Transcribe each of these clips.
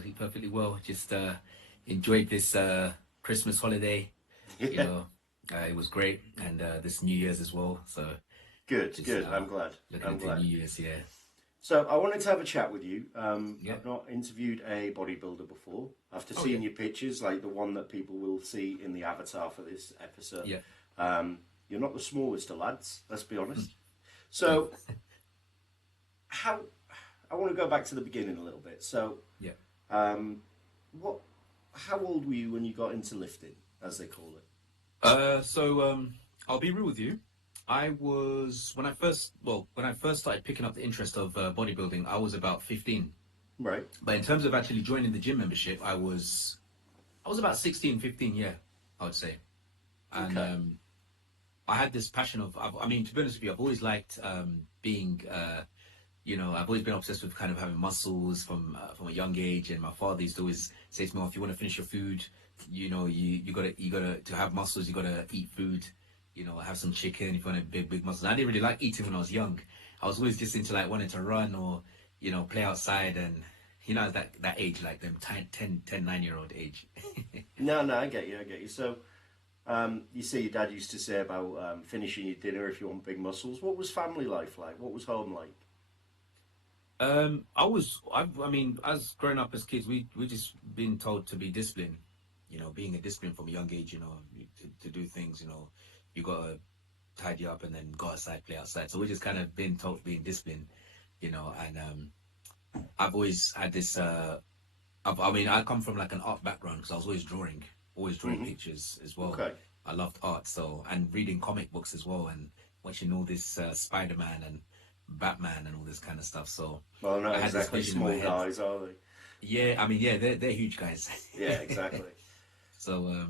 perfectly well. Just enjoyed this Christmas holiday. You Yeah, know, it was great, and this New Year's as well. So good, just good. I'm glad. looking I'm into glad. New Year's. Yeah, So I wanted to have a chat with you. yeah. I've not interviewed a bodybuilder before. After Oh yeah, seeing your pictures, like the one that people will see in the avatar for this episode, yeah, um, you're not the smallest of lads. Let's be honest. yeah, So how? I want to go back to the beginning a little bit. So, yeah. um, what? How old were you when you got into lifting, as they call it? So I'll be real with you. I was when I first started picking up the interest of bodybuilding, I was about 15. Right. But in terms of actually joining the gym membership, I was about 16, 15. Yeah, I would say. And Okay. I had this passion I mean, to be honest with you, I've always liked being, I've always been obsessed with kind of having muscles from a young age. And my father used to always say to me, "Oh, if you want to finish your food, you gotta to have muscles, you gotta eat food, have some chicken if you want big muscles." And I didn't really like eating when I was young. I was always just into like wanting to run or, play outside and, that age, like them 9-year-old age. No, no, I get you. I get you. So, you say your dad used to say about finishing your dinner if you want big muscles. What was family life like? What was home like? I mean, as growing up as kids, we just been told to be disciplined. Being a discipline from a young age. To do things. You gotta tidy up and then go outside, play outside. So we just kind of been taught being disciplined. And I've always had this. I mean, I come from like an art background because I was always drawing Hmm. pictures as well. Okay. I loved art, so and reading comic books as well, and watching all this Spider-Man and Batman and all this kind of stuff. So Well, I not had this exactly vision in my small head. guys, are they? Yeah, I mean, yeah, they're huge guys. Yeah, exactly. So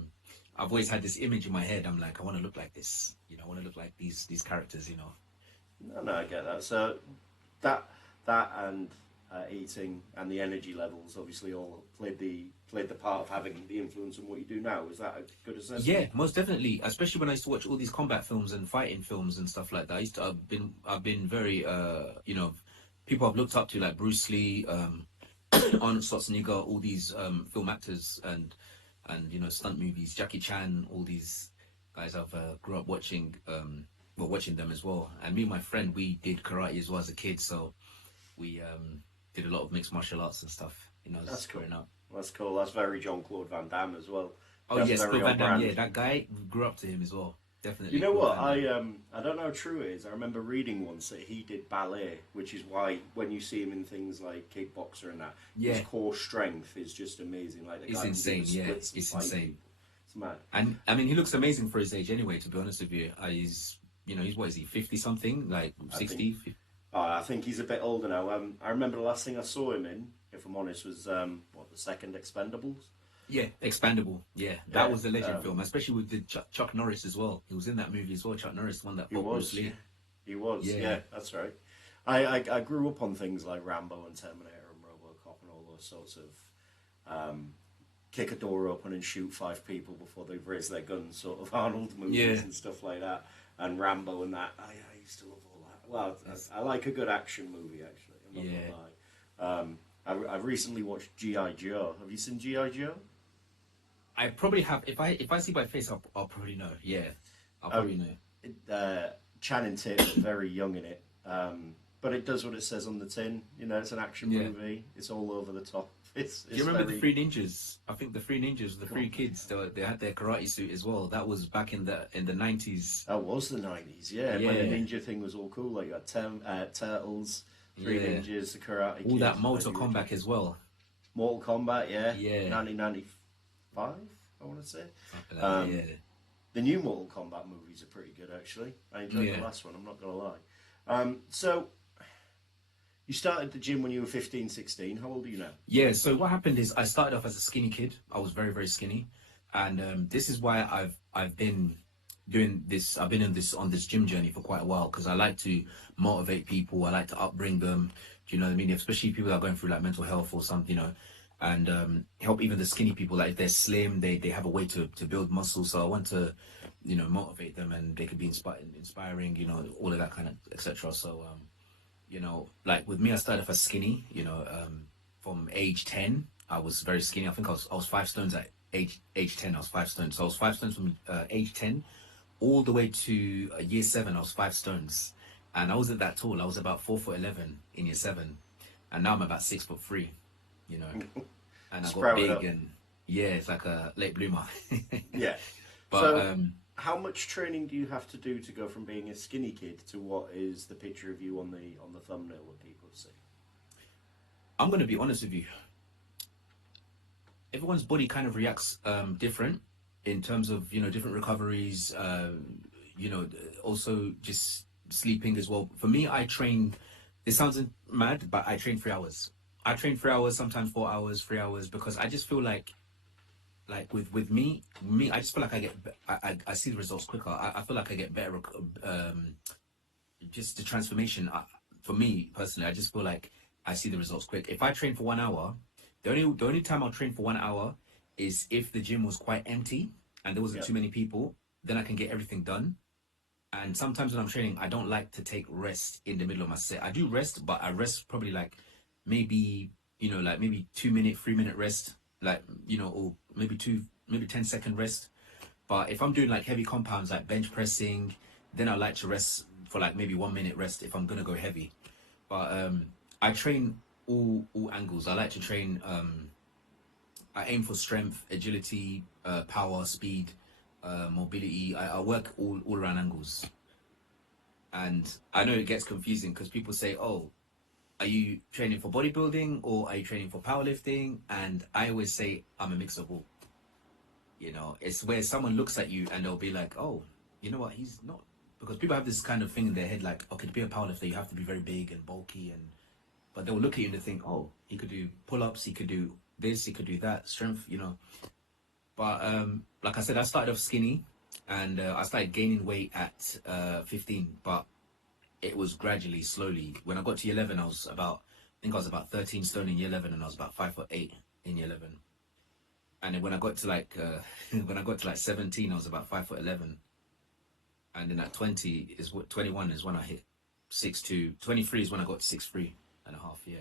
I've always had this image in my head. I'm like, I want to look like this. I want to look like these characters. No, no, I get that. So that that and eating and the energy levels obviously all played the part of having the influence on what you do now. Is that a good Yeah, assessment? most definitely. Especially when I used to watch all these combat films and fighting films and stuff like that. I've been very people I've looked up to like Bruce Lee, Arnold Schwarzenegger, all these film actors and stunt movies, Jackie Chan, all these guys I've grew up watching watching them as well. And me and my friend, we did karate as well as a kid, so we did a lot of mixed martial arts and stuff, That's as cool. growing up. That's cool. That's very Jean Claude Van Damme as well. Oh That's yes, very Bill on Van Damme, yeah, brand. that guy grew up to him as well. You Definitely know Bill what? Van Damme. I don't know how true it is. I remember reading once that he did ballet, which is why when you see him in things like kickboxer and that, his Yeah, core strength is just amazing. Like the it's guy can do insane. the Yeah, splits and it's fight insane. people. It's mad. And I mean, he looks amazing for his age anyway. To be honest with you, he's what is he, 50 something, like I think 60? I think he's a bit older now. I remember the last thing I saw him in, if I'm honest, was what, the second Expendables. Yeah, Expandable. Yeah, that Yeah, was a legend film, especially with the Chuck Norris as well. He was in that movie as well. Chuck Norris, the one that he fought Bruce was. Yeah, Lee. he was. Yeah, Yeah, that's right. I grew up on things like Rambo and Terminator and RoboCop and all those sorts of um, kick a door open and shoot five people before they've raised their guns, sort of Arnold yeah. movies and stuff like that, and Rambo and that. I used to love all that. Well, That's, I like a good action movie actually. I'm not yeah. gonna lie. I've recently watched GI Joe. Have you seen GI Joe? I probably have. If I see my face, I'll probably know. Yeah, I'll Uh, probably know. Channing Tatum's very young in it, but it does what it says on the tin. You know, it's an action Yeah. movie. It's all over the top. Do you It's remember the very. Three Ninjas? I think the Three Ninjas, the Come on. three kids, they had their karate suit as well. That was back in the 90s. That was the 90s, yeah. When the Yeah, ninja thing was all cool, like you had Turtles, Three yeah. Ninjas, the Karate All Kid, that like Mortal you were talking. Kombat as well. Mortal Kombat, yeah, Yeah, 1995, I want to say. something like that. Um, Yeah, the new Mortal Kombat movies are pretty good, actually. I enjoyed the yeah. last one, I'm not going to lie. So, you started the gym when you were 15, 16. How old are you now? Yeah, so what happened is I started off as a skinny kid. I was very, very skinny, and this is why I've been doing this. I've been in this on this gym journey for quite a while because I like to motivate people. I like to upbring them. Do you know what I mean? Especially people that are going through like mental health or something, and help even the skinny people. Like if they're slim, they have a way to build muscle. So I want to, motivate them, and they could be inspiring. All of that kind of etc. So like with me, I started off as skinny, from age 10. I was very skinny. I think I was 5 stones at age 10. I was 5 stones. So I was 5 stones from age 10 all the way to year seven. I was 5 stones, and I wasn't that tall. I was about 4'11" in year seven, and now I'm about 6'3". You know, and I got Sprouted big, up. and yeah, it's like a late bloomer. Yeah. But So, how much training do you have to do to go from being a skinny kid to what is the picture of you on the thumbnail that people see? I'm gonna be honest with you. Everyone's body kind of reacts different in terms of different recoveries. Also just sleeping as well. For me, I train. It sounds mad, but I train 3 hours. I train 3 hours, sometimes 4 hours, 3 hours, because I just feel like with me, I just feel like I see the results quicker. I feel like I get better. Just the transformation. For me personally, I just feel like I see the results quick. If I train for 1 hour, the only time I'll train for 1 hour is if the gym was quite empty and there wasn't Yeah. too many people. Then I can get everything done. And sometimes when I'm training, I don't like to take rest in the middle of my set. I do rest, but I rest probably like maybe like maybe 2 minute, 3 minute rest, like or maybe 10-second rest. But if I'm doing like heavy compounds like bench pressing, then I like to rest for like maybe 1 minute rest if I'm gonna go heavy. But I train all angles. I like to train. I aim for strength, agility, power, speed, mobility. I work all around angles. And I know it gets confusing because people say, "Oh, are you training for bodybuilding or are you training for powerlifting?" And I always say I'm a mix of all. It's where someone looks at you and they'll be like, "Oh, you know what? He's not." Because people have this kind of thing in their head, like, "Okay, to be a powerlifter, you have to be very big and bulky," and but they'll look at you and they think, "Oh, he could do pull-ups, he could do this, he could do that, strength." But like I said, I started off skinny, and I started gaining weight at 15, but it was gradually, slowly. When I got to year 11, I think I was about 13 stone in year 11, and I was about 5'8" in year 11. And then when I got to like when I got to like 17, I was about 5'11", and then at 21 is when I hit 6'2". 23 is when I got to 6'3.5". Yeah.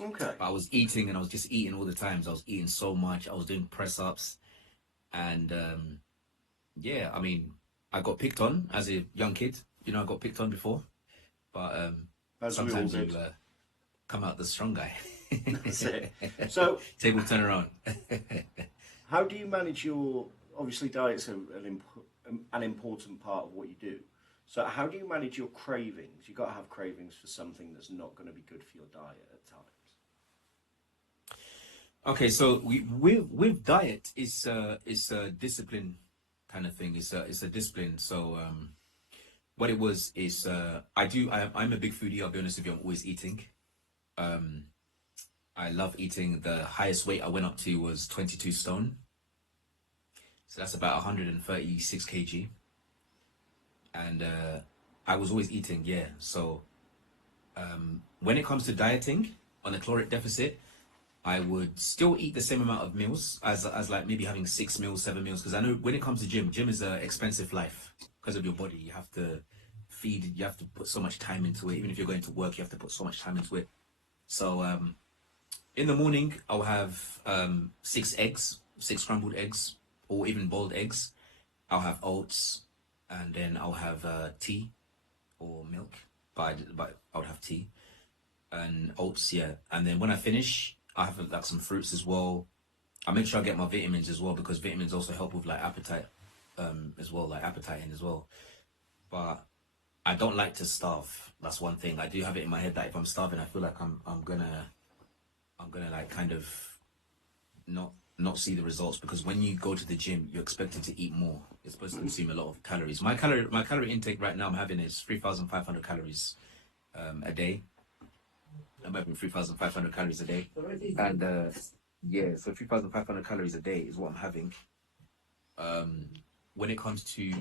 Okay. But I was eating, and I was just eating all the times. I was eating so much. I was doing press ups, and yeah, I mean, I got picked on as a young kid. I got picked on before, but As we all sometimes did. you come out the strong guy. That's it. So, Table turn around. how do you manage your? Obviously, diet's an important part of what you do. So, how do you manage your cravings? You got to have cravings for something that's not going to be good for your diet at times. Okay, so with diet, it's a discipline kind of thing. It's a discipline. So what it was is I'm a big foodie. I'll be honest with you. I'm always eating. Um, I love eating. The highest weight I went up to was 22 stone. So that's about 136 kg. And I was always eating. Yeah. So when it comes to dieting on a caloric deficit, I would still eat the same amount of meals as like maybe having 6 meals, 7 meals. Because I know when it comes to gym is an expensive life because of your body. You have to feed, you have to put so much time into it. Even if you're going to work, you have to put so much time into it. So in the morning, I'll have 6 eggs, 6 scrambled eggs, or even boiled eggs. I'll have oats, and then I'll have tea or milk. But I would have tea and oats, yeah. And then when I finish, I have like some fruits as well. I make sure I get my vitamins as well because vitamins also help with like appetite, as well, like appetite as well. But I don't like to starve. That's one thing. I do have it in my head that if I'm starving, I feel like I'm gonna like kind of not see the results because when you go to the gym, you're expected to eat more. It's supposed to consume a lot of calories. My calorie intake right now I'm having is 3,500 calories a day. I'm having 3,500 calories a day, and yeah, so 3,500 calories a day is what I'm having. Um, when it comes to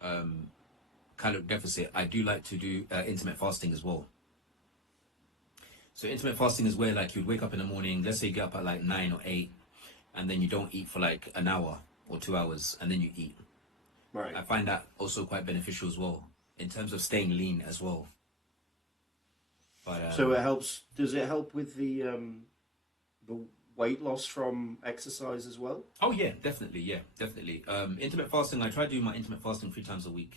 um, caloric deficit, I do like to do intermittent fasting as well. So intermittent fasting is where like you'd wake up in the morning, let's say you get up at like 9 or 8, and then you don't eat for like an hour or 2 hours, and then you eat. Right. I find that also quite beneficial as well in terms of staying lean as well. But So it helps. Does it help with the? the weight loss from exercise as well? Oh yeah, definitely, yeah, definitely. Intermittent fasting. I try to do my intermittent fasting 3 times a week.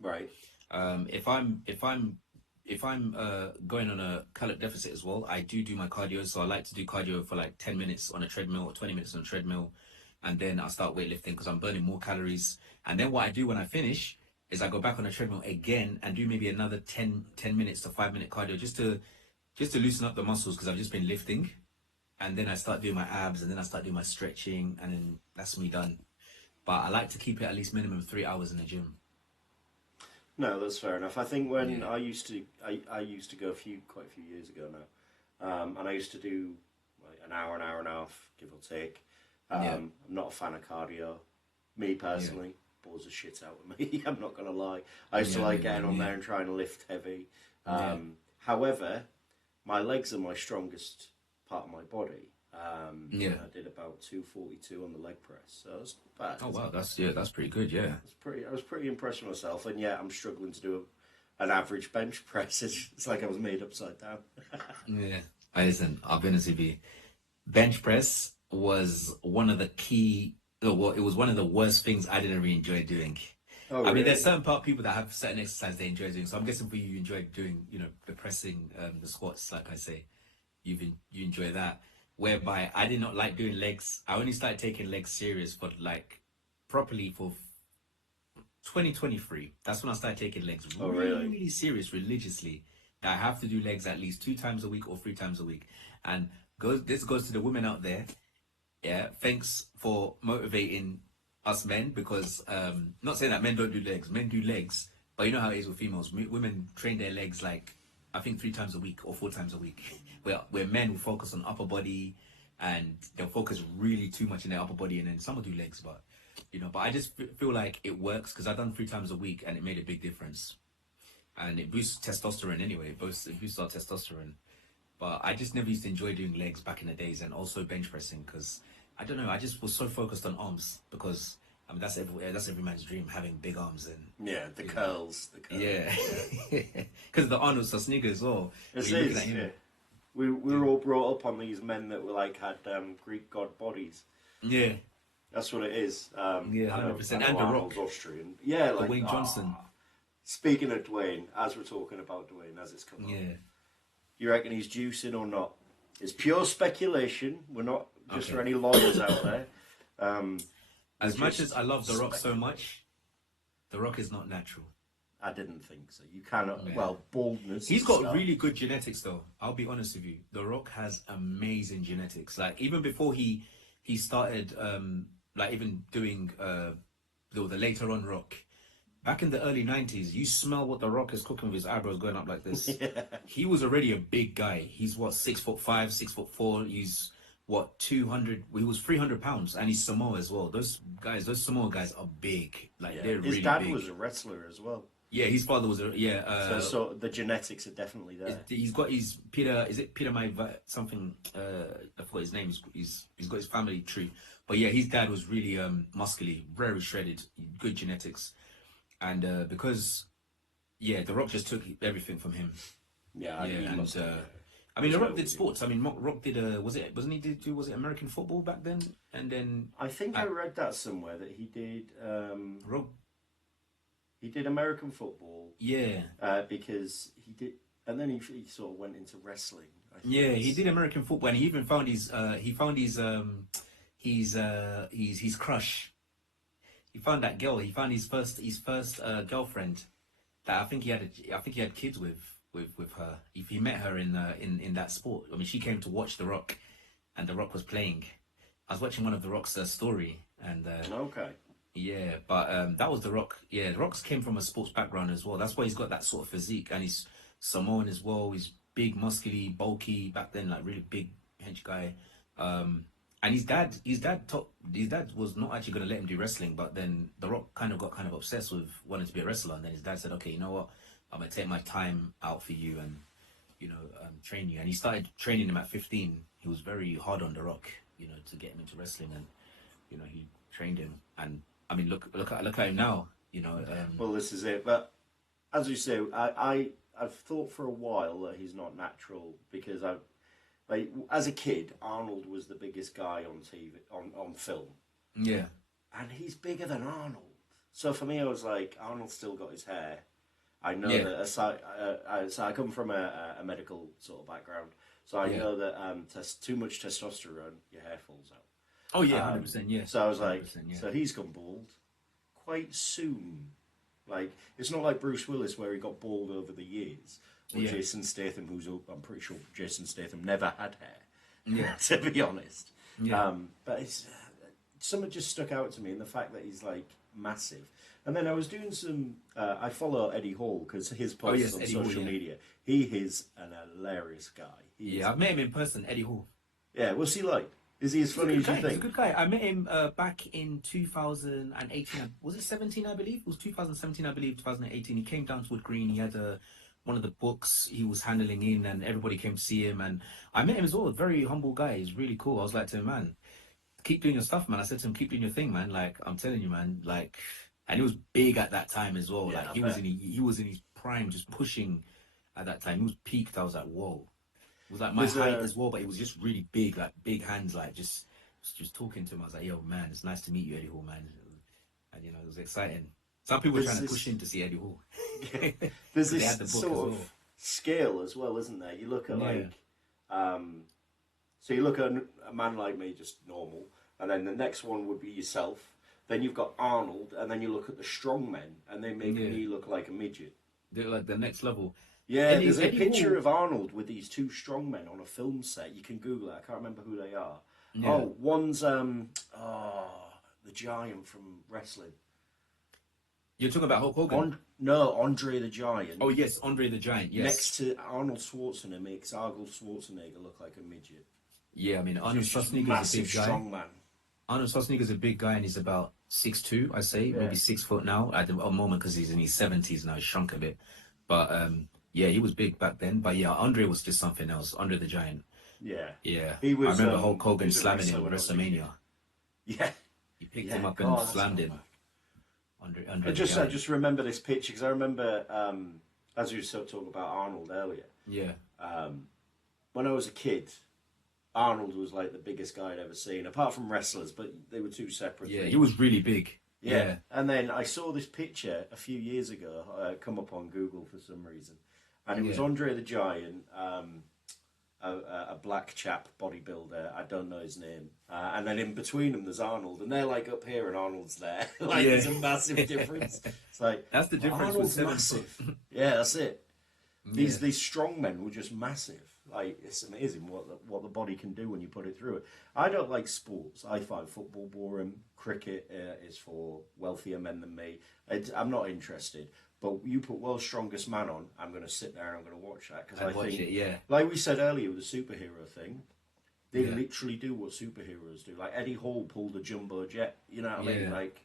Right. If I'm going on a caloric deficit as well, I do my cardio. So I like to do cardio for like 10 minutes on a treadmill or 20 minutes on a treadmill, and then I'll start weightlifting because I'm burning more calories. And then what I do when I finish is I go back on a treadmill again and do maybe another 10 minutes to 5 minute cardio just to loosen up the muscles because I've just been lifting. And then I start doing my abs, and then I start doing my stretching, and then that's me done. But I like to keep it at least minimum 3 hours in the gym. No, that's fair enough. I think when Yeah, I used to go quite a few years ago now, and I used to do like an hour and a half, give or take. yeah, I'm not a fan of cardio. Me yeah, personally, bores the shit out of me. I'm not gonna lie. I used to yeah, like me, getting man, on yeah, there and trying to lift heavy. yeah, However, my legs are my strongest part of my body. And yeah. I did about 242 on the leg press, so it's not bad. Oh wow, that's pretty good. Yeah, I was pretty impressed with myself, and yet I'm struggling to do an average bench press. It's like I was made upside down. yeah. I listen. I'll be honest with you. Bench press was one of the key. Well, it was one of the worst things I didn't really enjoy doing. Oh, I mean, there's really? certain part people that have certain exercise they enjoy doing. So I'm guessing for you, you enjoy doing, the pressing, the squats, like I say, you enjoy that. Whereby I did not like doing legs. I only started taking legs serious for like properly for 2023. That's when I started taking legs Oh, really, really? really serious religiously. That I have to do legs at least 2 times a week or 3 times a week. And this goes to the women out there. Yeah, thanks for motivating us men because not saying that men don't do legs, men do legs, but you know how it is with females. Women train their legs like I think 3 times a week or 4 times a week. Where men will focus on upper body and they'll focus really too much in their upper body, and then some will do legs, but but I just feel like it works because I've done 3 times a week and it made a big difference. And it boosts testosterone anyway. It boosts our testosterone. But I just never used to enjoy doing legs back in the days and also bench pressing because I don't know. I just was so focused on arms because I mean that's every man's dream having big arms and Yeah, you know the curls. yeah Yeah, because the Arnold Schwarzenegger as well. When this you're looking at is. Yeah, him, we were all brought up on these men that were like had Greek god bodies. yeah, That's what it is. yeah, I hundred know. I percent, know and The Rock, Arnold's Austrian. Yeah, like Dwayne Johnson, speaking of Dwayne, as we're talking about Dwayne, as it's come up, yeah, you reckon he's juicing or not? It's pure speculation. We're not just for okay. any lawyers out there. We're As much as just I love The Rock so speculating. much, The Rock is not natural. I didn't think so. You cannot. Yeah. Well, baldness He's is a got start. really good genetics though. I'll be honest with you. The Rock has amazing genetics. Like even before he started like even doing the later on Rock. Back in the early 90s, you smell what The Rock is cooking with his eyebrows going up like this. Yeah. He was already a big guy. He's what 6'5", 6'4". He's what 200. He was 300 pounds, and he's Samoa as well. Those Samoa guys are big. Like Yeah. they're His really dad big. was a wrestler as well. Yeah, his father was a yeah. So the genetics are definitely there. He's got his Peter. Is it Peter? Something. I forgot his name. He's got his family tree. But yeah, his dad was really muscly, very shredded, good genetics, and because yeah, The Rock just took everything from him. Yeah, Yeah, he and must have. I mean, There's The no Rock did way. sports. I mean, Rock did wasn't he was it American football back then? And then I think I uh, read that somewhere that Rock, he did American football yeah, because he did, and then he sort of went into wrestling. I think yeah, he that's did American football, and he even found his crush. He found that girl. He found his first girlfriend that I think he had kids with her. If he met her in that sport, I mean, she came to watch The Rock, and The Rock was playing. I was watching one of The Rock's story, and okay. yeah, but that was The Rock. Yeah, The Rock's came from a sports background as well. That's why he's got that sort of physique, and he's Samoan as well. He's big, muscly, bulky back then, like really big hench guy. And his dad was not actually going to let him do wrestling, but then The Rock got kind of obsessed with wanting to be a wrestler, and then his dad said, "Okay, you know what? I'm gonna take my time out for you and train you." And he started training him at 15. He was very hard on The Rock, to get him into wrestling, and he trained him. And I mean, look at him now. Well, this is it. But as you say, I've thought for a while that he's not natural because like as a kid, Arnold was the biggest guy on TV on film, Yeah, and he's bigger than Arnold. So for me, I was like, Arnold's still got his hair. I know yeah, that aside, so I come from a medical sort of background, so I yeah. know that too much testosterone, your hair falls Oh yeah, out. 100%. Yeah, So I was hundred like, percent. Yeah, so he's gone bald quite soon. Like it's not like Bruce Willis where he got bald over the years, or yeah, Jason Statham, I'm pretty sure Jason Statham never had hair, yeah, to be honest. yeah. But it's something just stuck out to me, and the fact that he's like massive. And then I was doing some. I follow Eddie Hall because his Oh posts yes, on Eddie Hall. social Yeah, media. He is an hilarious guy. He is. yeah. I've met him in person, Eddie Hall. Yeah, what's he like? Is he as He's a funny good as you guy. He's a think? good guy. I met him back in 2018. Was it 17? I believe it was 2017. I believe 2018. He came down to Wood Green. He had one of the books he was handling in, and everybody came to see him. And I met him as well. A very humble guy. He's really cool. I was like to him, man, keep doing your stuff, man. I said to him, keep doing your thing, man. Like I'm telling you, man. Like, and he was big at that time as well. Yeah, Like I he bet. he was in his prime, just pushing at that time. He was peaked. I was like, whoa. It was like my There's height a as well, but it was just really big, like big hands, like just talking to him. I was like, yo, man, it's nice to meet you, Eddie Hall, man. And it was exciting. Some people were there's trying to push this in to see Eddie Hall there's because they this had the book as sort well. of scale as well, isn't there? You look at Yeah, um, so you look at a man like me, just normal, and then the next one would be yourself. Then you've got Arnold, and then you look at the strong men, and they make yeah, me look like a midget. they're like the next level. Yeah, Eddie there's a Eddie picture Hall, of Arnold with these two strongmen on a film set. You can Google it. I can't remember who they are. yeah. Oh, one's the giant from wrestling. You're talking about Hulk Hogan. No, Andre the Giant. Oh yes, Andre the Giant. Next Yes, to Arnold Schwarzenegger makes Arnold Schwarzenegger look like a midget. yeah. I mean, Arnold He's just Schwarzenegger is a massive, big guy. strong man. Arnold Schwarzenegger is a big guy, and he's about 6'2", I say, Yeah, maybe 6 foot now at the moment because he's in his 70s now. He's shrunk a bit, but yeah, he was big back then. But yeah, Andre was just something else. Andre the Giant. yeah. Yeah, I He was remember Hulk he Hogan was a slamming wrestler him at when I was a kid. WrestleMania. Yeah, He picked yeah. him up and God, that's slammed going him. back. Andre the I Giant. just remember this picture because I remember as you were sort of talking about Arnold earlier. Yeah, When I was a kid, Arnold was like the biggest guy I'd ever seen, apart from wrestlers, but they were two separate yeah, things. he was really big. Yeah. Yeah, And then I saw this picture a few years ago come up on Google for some reason. And it was yeah, Andre the Giant, a black chap bodybuilder. I don't know his name. And then in between them, there's Arnold. And they're like up here and Arnold's there. Like, yeah. there's a massive difference. It's like, That's the difference with Arnold's 7 massive. foot. Yeah, that's it. Yeah, These strong men were just massive. Like it's amazing what the body can do when you put it through it. I don't like sports. I find football boring. Cricket is for wealthier men than me. I'm not interested. But you put World's Strongest Man on, I'm going to sit there and I'm going to watch that because I'd I watch think, it. Yeah, like we said earlier with the superhero thing, they yeah, literally do what superheroes do. Like Eddie Hall pulled a jumbo jet. You know what I mean? yeah. Like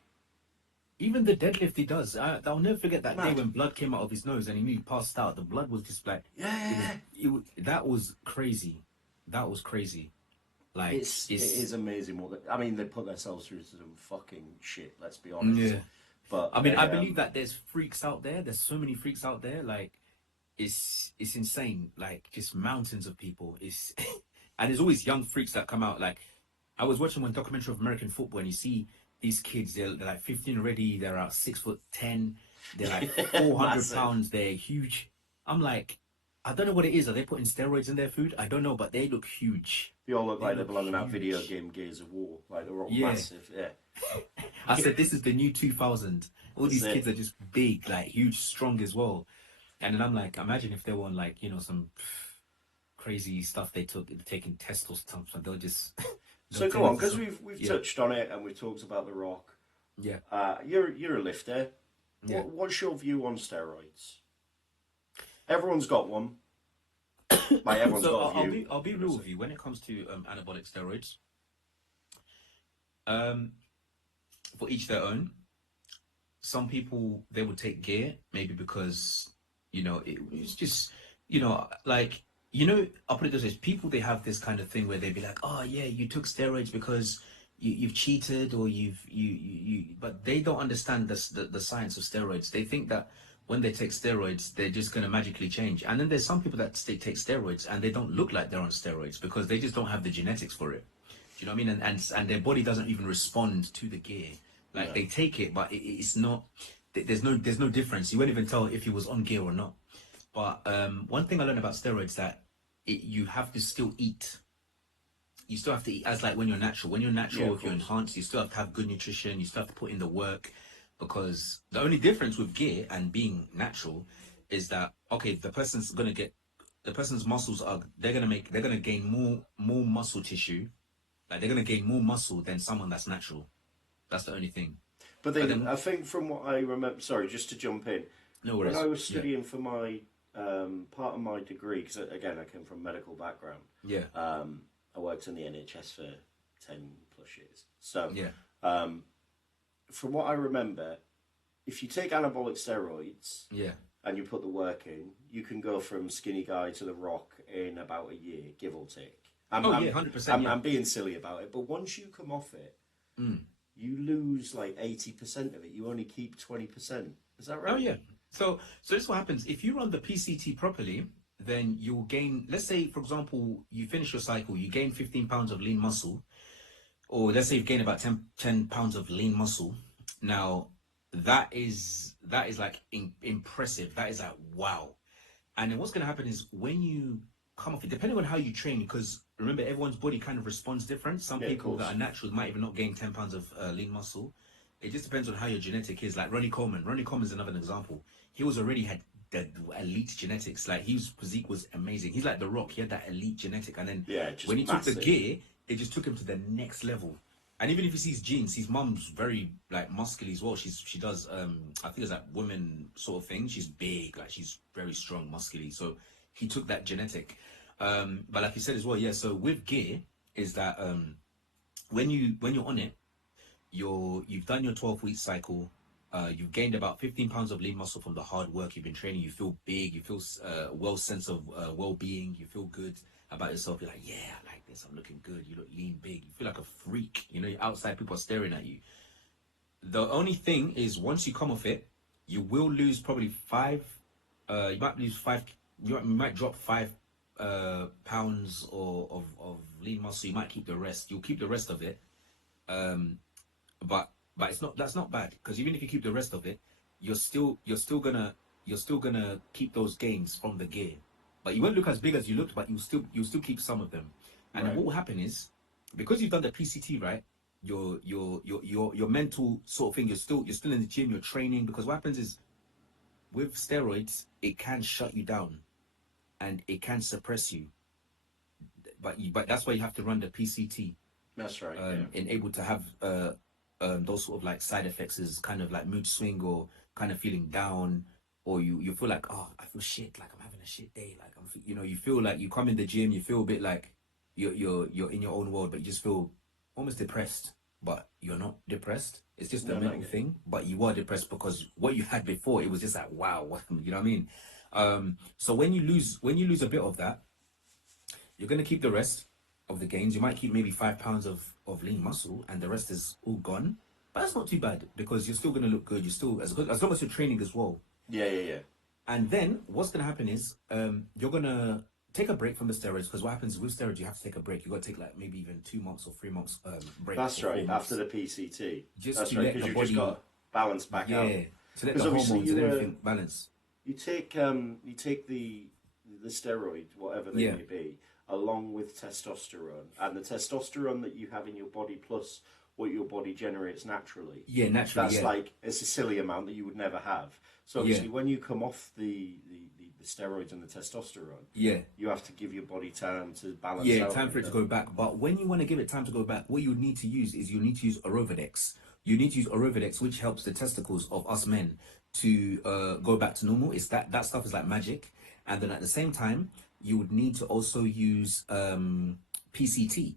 Even the deadlift he does, I'll never forget that day mad. when blood came out of his nose and he nearly passed out. The blood was just like, Yeah, that was crazy. That was crazy. Like, it is amazing what I mean. They put themselves through some fucking shit. Let's be honest. yeah. But I mean, they, I believe that there's freaks out there. There's so many freaks out there. Like, it's insane. Like, just mountains of people. It's and there's always young freaks that come out. Like, I was watching one documentary of American football, and you see these kids. They're like 15 already. They're out 6'10". They're like 400 massive. pounds. They're huge. I'm like, I don't know what it is. Are they putting steroids in their food? I don't know, but they look huge. They all look They like they look belong in that video huge. game Gears of War. Like they're all Yeah. massive. Yeah. I said, this is the new 2000. All That's these it. kids are just big, like huge, strong as well. And then I'm like, imagine if they were on like, some crazy stuff they took, taking tests or something. They'll just. So they'll go turn on, into because some- we've yeah, touched on it and we've talked about The Rock. yeah, You're a lifter. yeah. What's your view on steroids? Everyone's got one. Like everyone's So got a view. I'll be real with you when it comes to anabolic steroids. For each their own. Some people they would take gear maybe because it's just like I'll put it this way: people they have this kind of thing where they'd be like, oh yeah, you took steroids because you've cheated or you but they don't understand the science of steroids. They think that when they take steroids, they're just going to magically change. And then there's some people that take steroids and they don't look like they're on steroids because they just don't have the genetics for it. Do you know what I mean? And their body doesn't even respond to the gear. Like No. they take it, but it's not. There's no difference. You won't even tell if he was on gear or not. But one thing I learned about steroids that you have to still eat. You still have to eat as like when you're natural. When you're natural, if you're enhanced, you still have to have good nutrition. You still have to put in the work, because the only difference with gear and being natural is that okay, the person's muscles are they're gonna gain more muscle tissue, like they're gonna gain more muscle than someone that's natural. That's the only thing. But But then then I think from what I remember, sorry, just to jump in, no when worries. I was Yeah, studying for my part of my degree, because again I came from a medical background, yeah, I worked in the NHS for 10 plus years. So yeah, from what I remember, if you take anabolic steroids yeah. and you put the work in, you can go from skinny guy to the Rock in about a year, give or take. Oh yeah, 100%. Yeah. I'm being silly about it, but once you come off it, you lose like 80% of it. You only keep 20%. Is that right? Oh yeah. So this is what happens. If you run the PCT properly, then you'll gain. Let's say, for example, you finish your cycle, you gain 15 pounds of lean muscle, or let's say you've gained about 10 pounds of lean muscle. Now, that is like impressive. That is like wow. And then what's going to happen is when you come off it, depending on how you train, because remember, everyone's body kind of responds different. Some Yeah, of people that course. are natural might even not gain 10 pounds of lean muscle. It just depends on how your genetic is. Like Ronnie Coleman. Ronnie Coleman is another example. He was already had the elite genetics. Like his physique was amazing. He's like The Rock. He had that elite genetic. And then Yeah, just when he took the massive. gear, it just took him to the next level. And even if you see his genes, his mum's very like muscular as well. She does I think it's like women sort of thing. She's big, like she's very strong, muscularly. So he took that genetic. But like you said as well, yeah. So with gear is that when you're on it, you've done your 12-week cycle. You've gained about 15 pounds of lean muscle from the hard work you've been training. You feel big. You feel well sense of well-being. You feel good about yourself. You're like, yeah, I like this. I'm looking good. You look lean, big. You feel like a freak. You know, outside people are staring at you. The only thing is, once you come off it, you will lose probably five. You might lose five. You might drop 5 pounds of lean muscle. You might keep the rest. You'll keep the rest of it. Um, but it's not that's not bad, because even if you keep the rest of it, you're still gonna keep those gains from the gear, but you won't look as big as you looked, but you'll still keep some of them. And then Right. what will happen is, because you've done the PCT, right, your mental sort of thing, you're still in the gym, you're training, because what happens is with steroids it can shut you down and it can suppress you, but that's why you have to run the PCT, That's right. Yeah. and able to have those sort of like side effects is kind of like mood swing, or kind of feeling down, or you feel like, oh, I feel shit, like I'm having a shit day, like you feel like you come in the gym, you feel a bit like you're in your own world, but you just feel almost depressed, but you're not depressed. It's just a No, mental no. thing, but you are depressed because what you had before, it was just like wow, you know what I mean? So when you lose a bit of that, you're going to keep the rest of the gains. You might keep maybe 5 pounds of lean muscle, and the rest is all gone. But that's not too bad, because you're still going to look good. You're still as good as long as you're training as well. Yeah, yeah, yeah. And then what's going to happen is you're going to take a break from the steroids, because what happens with steroids, you have to take a break. You got to take like maybe even 2 months or 3 months break. That's or right. 4 months, After the PCT. just That's to right, let because the you've just body, got to balance back out. yeah, to let Because the obviously hormones and everything balance. you take the steroid, whatever they Yeah, may be, along with testosterone, and the testosterone that you have in your body plus what your body generates naturally. yeah, naturally, That's yeah, like it's a silly amount that you would never have. So yeah, obviously, when you come off the steroids and the testosterone, yeah. you have to give your body time to balance Yeah, out a time for it to bit. go back. But when you want to give it time to go back, what you need to use is you need to use Orovedex. You need to use Orovedex, which helps the testicles of us men to go back to normal. It's that stuff is like magic. And then at the same time, you would need to also use PCT.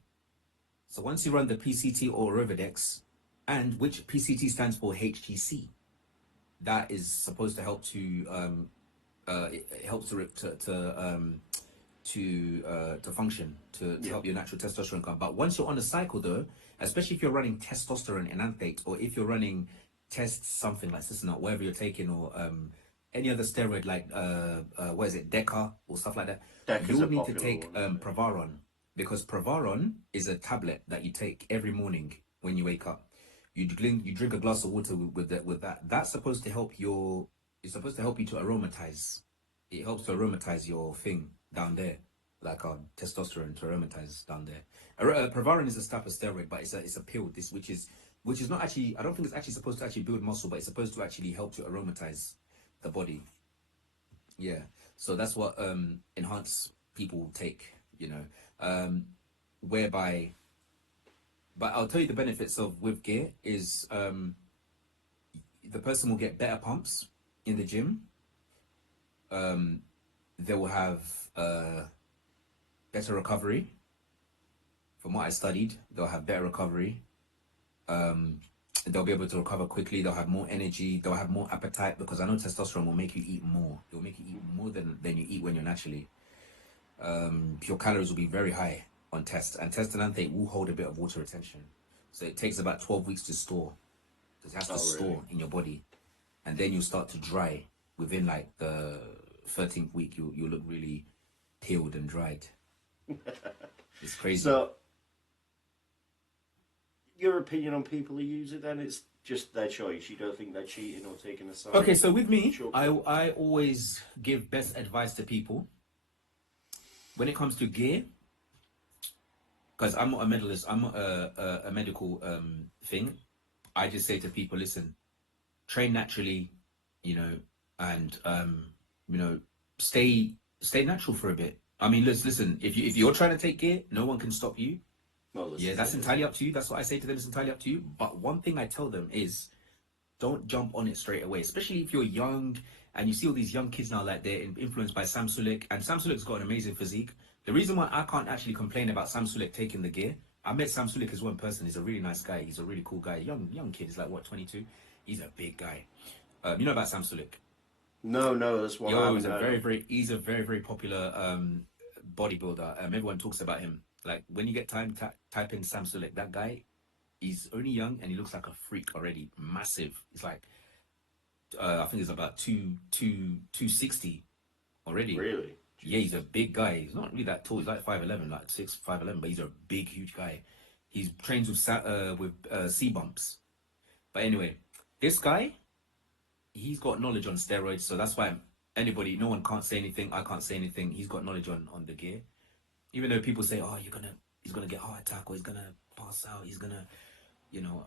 So once you run the PCT or Orovedex, and which PCT stands for HTC, that is supposed to help to it helps to function, to Yeah, help your natural testosterone come. But once you're on a cycle though, especially if you're running testosterone enanthate, or if you're running test something like this, not whatever you're taking, or any other steroid like what is it, Deca or stuff like that, Deca's a you'll need to popular take one, isn't it? Pravaron, because Pravaron is a tablet that you take every morning when you wake up. You drink a glass of water with that. That's supposed to help your. It's supposed to help you to aromatize. It helps to aromatize your thing down there, like testosterone to aromatize down there. Pravaron is a type of steroid, but it's a pill. This which is not actually. I don't think it's actually supposed to actually build muscle, but it's supposed to actually help to aromatize the body. Yeah. So that's what enhanced people take. Um, whereby. But I'll tell you the benefits of with gear is the person will get better pumps in the gym. Um, they will have better recovery. From what I studied, they'll have better recovery. Um, they'll be able to recover quickly. They'll have more energy. They'll have more appetite, because I know testosterone will make you eat more. It will make you eat more than you eat when you're naturally. Your calories will be very high on test, and testosterone will hold a bit of water retention. So it takes about 12 weeks to store. Because it has to Oh, really? store in your body, and then you start to dry within like the 13th week. You look really peeled and dried. It's crazy. So, your opinion on people who use it, then it's just their choice. You don't think they're cheating or taking a side? Okay, so with me, I Shortcut? I always give best advice to people when it comes to gear, because I'm not a medalist. I'm not a medical thing. I just say to people, listen, train naturally, you know, and you know, stay natural for a bit. I mean, listen. If you're trying to take gear, no one can stop you. Well, this Yeah, is that's it, isn't entirely it? up to you. That's what I say to them. It's entirely up to you. But one thing I tell them is don't jump on it straight away, especially if you're young and you see all these young kids now, like they're influenced by Sam Sulek, and Sam Sulek's got an amazing physique. The reason why I can't actually complain about Sam Sulek taking the gear, I met Sam Sulek as one person. He's a really nice guy. He's a really cool guy. Young kid. He's like what, 22. He's a big guy. You know about Sam Sulek? No, no, that's one I Yo, haven't heard of. he's a very popular bodybuilder. Everyone talks about him. Like when you get time, type in Sam Sulek. That guy, he's only young and he looks like a freak already. Massive. It's like I think it's about 260 already. Really? Yeah, he's a Jesus. big guy. He's not really that tall. He's like 5'11", like 5'11", but he's a big, huge guy. He's trains with sea bumps. But anyway, this guy, he's got knowledge on steroids, so that's why no one can't say anything. I can't say anything. He's got knowledge on the gear. Even though people say, "Oh, he's gonna get heart attack, or he's gonna pass out, he's gonna," you know.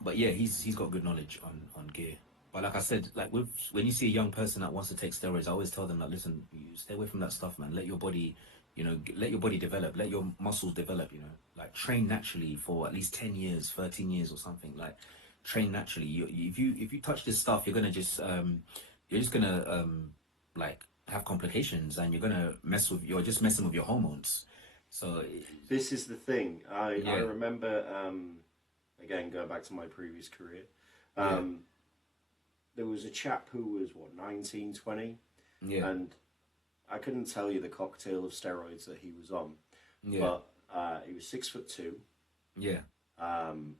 But yeah, he's got good knowledge on gear. But like I said, like when you see a young person that wants to take steroids, I always tell them like, listen, you stay away from that stuff, man. Let your body, let your body develop, let your muscles develop. Like train naturally for at least 10 years, 13 years, or something. Like train naturally. If you touch this stuff, you're just gonna like have complications, and you're just messing with your hormones. So This is the thing. I yeah, remember, again, going back to my previous career, yeah, um, there was a chap who was, what, 19, 20, yeah, and I couldn't tell you the cocktail of steroids that he was on, yeah, but he was 6'2", yeah, um,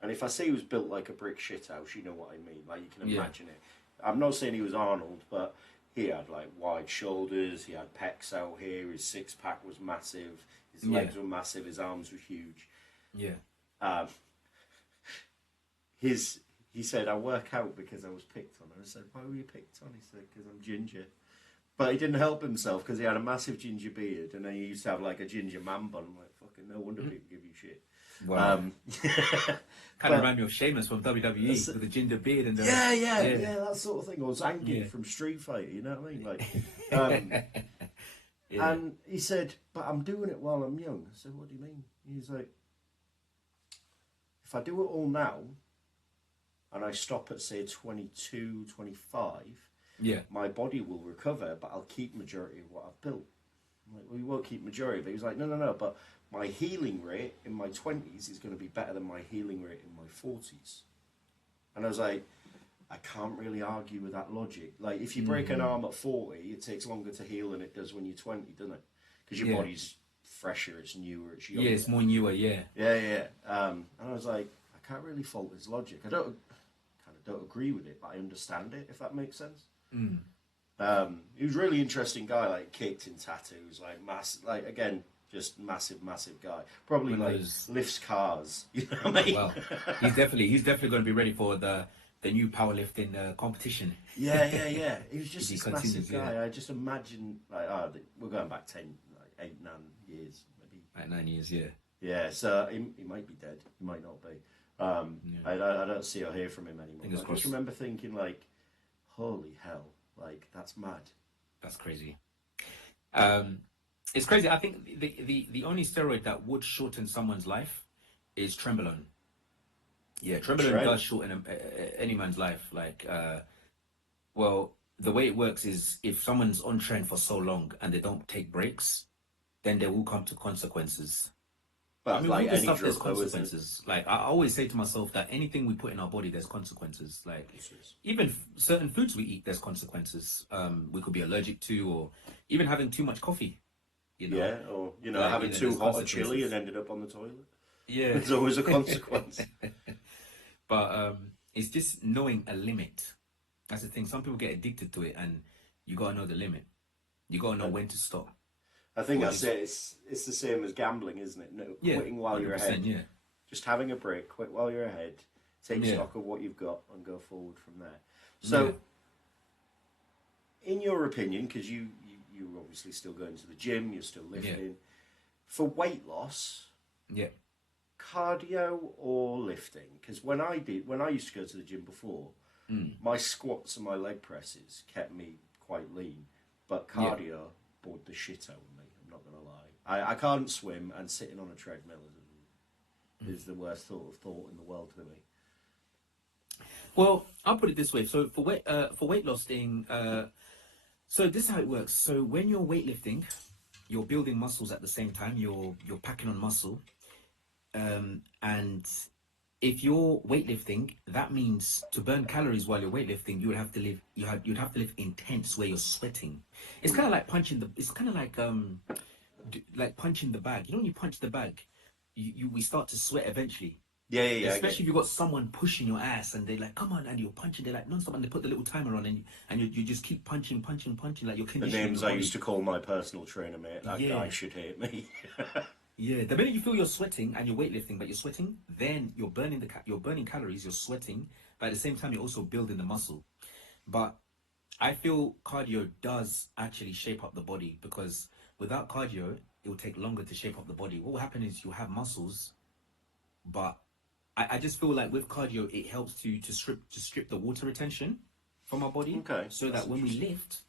and if I say he was built like a brick shithouse, you know what I mean. Like, you can yeah, imagine it. I'm not saying he was Arnold, but he had like wide shoulders, he had pecs out here, his six pack was massive, his yeah, legs were massive, his arms were huge. yeah. Um, his he said, I work out because I was picked on. I said, why were you picked on? He said, because I'm ginger. But he didn't help himself because he had a massive ginger beard, and then he used to have like a ginger man bun. I'm like, fucking no wonder people give you shit. Wow. Um, Kind of but remind me of Sheamus from WWE with the ginger beard and the yeah, yeah, that sort of thing. Or Zangief yeah, from Street Fighter, you know what I mean? Like, um, yeah, and he said, but I'm doing it while I'm young. I said, what do you mean? He's like, if I do it all now, and I stop at say 22, 25, yeah, my body will recover, but I'll keep majority of what I've built. I'm like, well, you won't keep majority of it. He was like, no, but my healing rate in my 20s is going to be better than my healing rate in my 40s. And I was like, I can't really argue with that logic. Like, if you break an mm, arm at 40, it takes longer to heal than it does when you're 20, doesn't it? Because your yeah, body's fresher, it's newer, it's yeah. younger. It's more newer, yeah, Yeah. And I was like, I can't really fault his logic. I don't kind of don't agree with it, but I understand it, if that makes sense. Mm. He was a really interesting guy, like kicked in tattoos, like massive, like again, just massive guy. Probably One of like those. lifts cars. You know what I Oh mean? wow, he's definitely going to be ready for the new powerlifting competition. Yeah. He was If just he this massive continues, yeah, guy. I just imagine, like, we're going back 10, like 8, 9 years, maybe. like 9 years, yeah. Yeah, so he might be dead. He might not be. Yeah. I don't see or hear from him anymore. Fingers But I just crossed. remember thinking, like, holy hell, like that's mad. That's crazy. Um, it's crazy. I think the only steroid that would shorten someone's life is Trembolone. Yeah, Trembolone Trent. does shorten any man's life. Like, well, the way it works is if someone's on trend for so long and they don't take breaks, then there will come to consequences. I But mean, with all like this any stuff, there's drug, though, isn't it? consequences. Like, I always say to myself that anything we put in our body, there's consequences. Like, This is. even certain foods we eat, there's consequences. We could be allergic to, or even having too much coffee. You know, Yeah, or like, having there's too hot a chili and consequences. ended up on the toilet. Yeah. There's always a consequence. But it's just knowing a limit. That's the thing. Some people get addicted to it, and you gotta know the limit. You gotta know And when to stop. I think Or that's just it. It's the same as gambling, isn't it? No, yeah, quitting while you're 100%. ahead. Yeah, Just having a break, quit while you're ahead, take yeah, stock of what you've got, and go forward from there. yeah, So, in your opinion, because you're obviously still going to the gym, you're still yeah, lifting, for weight loss, yeah. cardio or lifting? Because when I used to go to the gym before, Mm, my squats and my leg presses kept me quite lean, but yeah. cardio bored the shit out of me. I'm not gonna lie. I can't swim, and sitting on a treadmill is the worst thought in the world to me. Well, I'll put it this way. So for weight loss thing, so this is how it works. So when you're weightlifting, you're building muscles at the same time. You're packing on muscle, and if you're weightlifting, that means to burn calories while you're weightlifting, you would have to live. You'd have to live intense where you're sweating. It's kind of like punching the. It's kind of like punching the bag. You know when you punch the bag, we start to sweat eventually. Yeah. I get Especially if you've got someone pushing your ass and they're like, come on, and you're punching, they're like non-stop, and they put the little timer on, and you just keep punching, like you're the conditioning names your I body. used to call my personal trainer, mate. That Yeah, guy should hate me. yeah. The minute you feel you're sweating and you're weightlifting, but you're sweating, then you're burning you're burning calories, you're sweating, but at the same time you're also building the muscle. But I feel cardio does actually shape up the body because without cardio, it will take longer to shape up the body. What will happen is you'll have muscles, but I just feel like with cardio, it helps to strip the water retention from our body, Okay, so that's that when we interesting. lift,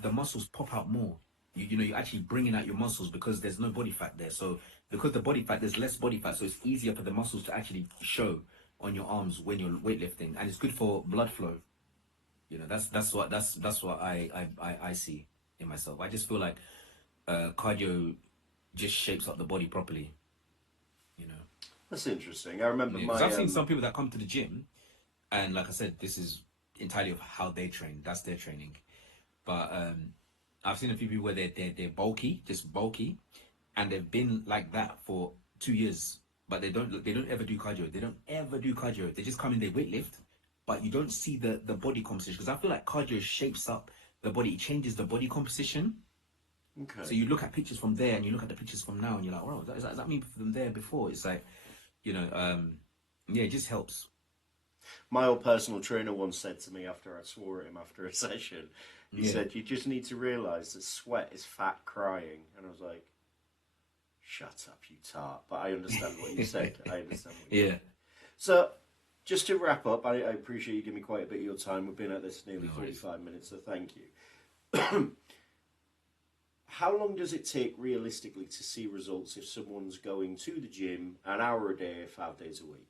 the muscles pop out more. You're actually bringing out your muscles because there's no body fat there. So because the body fat, there's less body fat, so it's easier for the muscles to actually show on your arms when you're weightlifting, and it's good for blood flow. That's what I see in myself. I just feel like cardio just shapes up the body properly. You know. That's interesting. I remember Yeah, because my I've seen some people that come to the gym, and like I said, this is entirely of how they train. That's their training. But I've seen a few people where they're bulky, just bulky, and they've been like that for 2 years. But they don't ever do cardio. They don't ever do cardio. They just come in, they weightlift, but you don't see the body composition because I feel like cardio shapes up the body. It changes the body composition. So okay. you look at pictures from there and you look at the pictures from now, and you're like, wow, is that me from there before? It's like, yeah, it just helps. My old personal trainer once said to me after I swore at him after a session, he Yeah. said, "You just need to realise that sweat is fat crying." And I was like, "Shut up, you tart." But I understand what you said. I understand what you Yeah. said. So, just to wrap up, I appreciate you giving me quite a bit of your time. We've been at this nearly No worries. 45 minutes, so thank you. How long does it take realistically to see results if someone's going to the gym an hour a day, 5 days a week?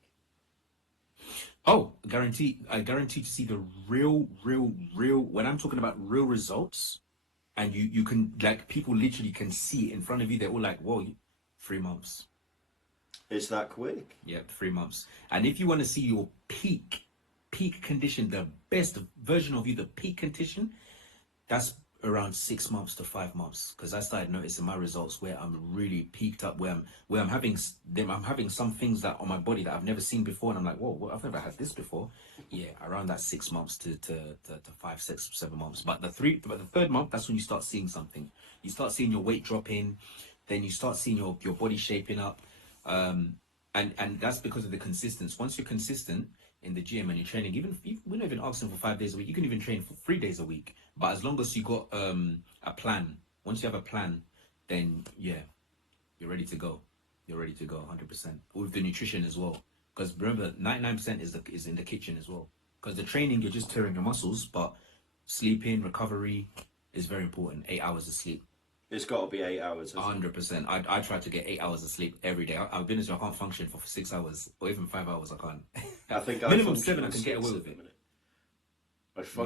Oh, I guarantee to see the real, when I'm talking about real results, and you can, like, people literally can see it in front of you, they're all like, whoa, 3 months. Is that quick? Yeah, 3 months. And if you want to see your peak condition, the best version of you, the peak condition, that's around 6 months to 5 months because I started noticing my results where I'm really peaked up, where I'm having I'm having some things that on my body that I've never seen before, and I'm like, whoa, I've never had this before. Yeah, around that 6 months to 5, 6, 7 months. But the third month, that's when you start seeing something. You start seeing your weight dropping, then you start seeing your body shaping up. And that's because of the consistency. Once you're consistent in the gym and you're training, we're not even asking for 5 days a week. You can even train for 3 days a week. But as long as you got a plan, once you have a plan, then yeah, you're ready to go. You're ready to go 100%. With the nutrition as well. Because remember, 99% is in the kitchen as well. Because the training, you're just tearing your muscles, but sleeping, recovery is very important. 8 hours of sleep. It's got to be 8 hours, hasn't it? 100%. I try to get 8 hours of sleep every day. I've been honest, I can't function for 6 hours or even 5 hours. I can't. I think I Minimum function seven. I on can get six away at with the it. minute.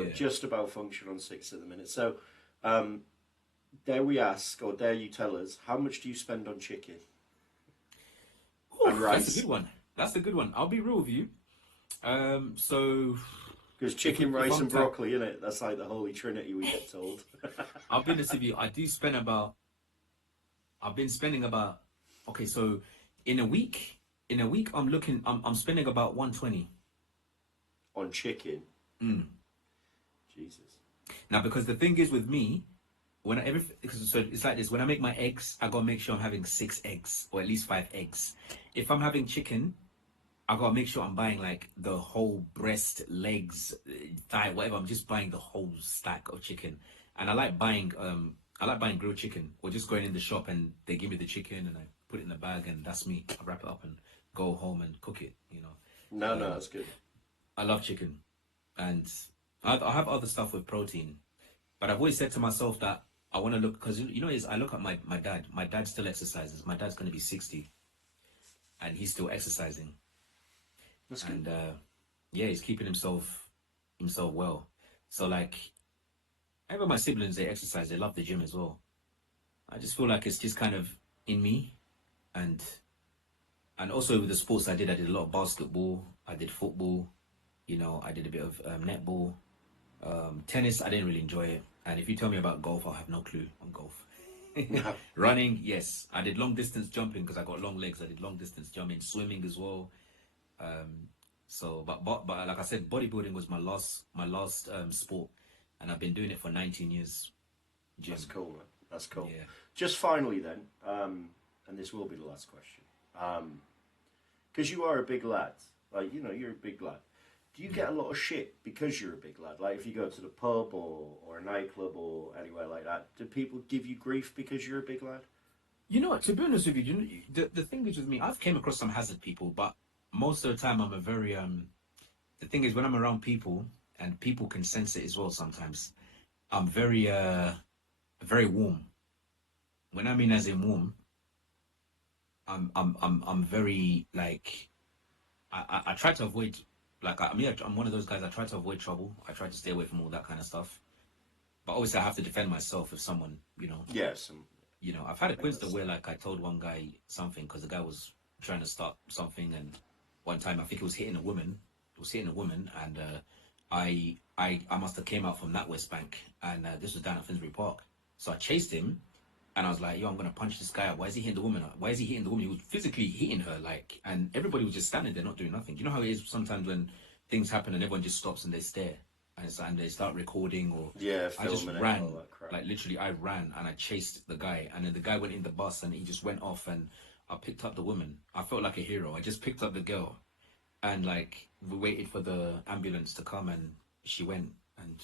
Yeah. Just about function on 6 at the minute. So, dare we ask, or dare you tell us, how much do you spend on chicken and Ooh, that's a rice? good one. That's a good one. I'll be real with you. So Because chicken, if rice, I'm and broccoli, innit? That's like the holy trinity, we get told. I'll be honest with you. I do spend about. I've been spending about. Okay, so in a week, I'm spending about 120. On chicken. Mm. Jesus. Now, because the thing is with me, so it's like this. When I make my eggs, I gotta make sure I'm having 6 eggs or at least 5 eggs. If I'm having chicken, I gotta make sure I'm buying like the whole breast, legs, thigh, whatever. I'm just buying the whole stack of chicken, and I like buying grilled chicken or just going in the shop and they give me the chicken and I put it in the bag and that's me. I wrap it up and go home and cook it. No, no, Um, that's good. I love chicken, and I have other stuff with protein, but I've always said to myself that I want to look because is I look at my dad. My dad still exercises. My dad's going to be 60, and he's still exercising, That's good. and yeah, he's keeping himself well. So like, even my siblings, they exercise. They love the gym as well. I just feel like it's just kind of in me, and also with the sports I did a lot of basketball. I did football. I did a bit of netball. Tennis, I didn't really enjoy it. And if you tell me about golf, I'll have no clue on golf. No. Running, yes. I did long distance jumping because I got long legs. I did long distance jumping, swimming as well. Um, but like I said, bodybuilding was my last sport, and I've been doing it for 19 years. That's Gym, cool, man. That's cool. yeah. Just finally, then, and this will be the last question. Because you are a big lad. Like, you're a big lad. Do you get a lot of shit because you're a big lad? Like, if you go to the pub or a nightclub or anywhere like that, do people give you grief because you're a big lad? To be honest with you, the thing is with me, I've came across some hazard people, but most of the time I'm a very the thing is when I'm around people and people can sense it as well sometimes, I'm very warm. When I mean as in warm, I'm very like I try to avoid like I'm one of those guys. I try to avoid trouble. I try to stay away from all that kind of stuff. But obviously, I have to defend myself if someone, Yes. I've had a I think coincidence that's where like I told one guy something because the guy was trying to start something, and one time I think he was hitting a woman. He was hitting a woman, and I must have came out from that West Bank, and this was down at Finsbury Park. So I chased him, and I was like, "Yo, I'm gonna punch this guy up. Why is he hitting the woman? Why is he hitting the woman? He was physically hitting her, like, and everybody was just standing there, not doing nothing. You know how it is sometimes when things happen and everyone just stops and they stare, and they start recording or Yeah, I just filming it and all ran, that crap. like literally, I ran and I chased the guy, and then the guy went in the bus and he just went off, and I picked up the woman. I felt like a hero. I just picked up the girl, and like we waited for the ambulance to come, and she went, and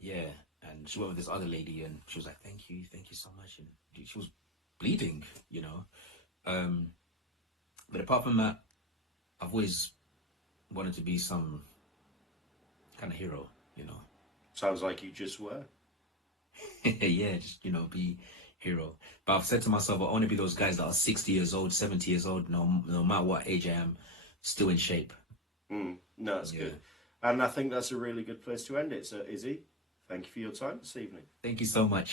yeah, and she went with this other lady, and she was like, thank you so much," and she was bleeding. Um, but apart from that, I've always wanted to be some kind of hero. Sounds like you just were. Yeah, just be hero. But I've said to myself, I want to be those guys that are 60 years old, 70 years old, no matter what age I am, still in shape. No, that's Yeah. good. And I think that's a really good place to end it. So, Izzy, thank you for your time this evening. Thank you so much.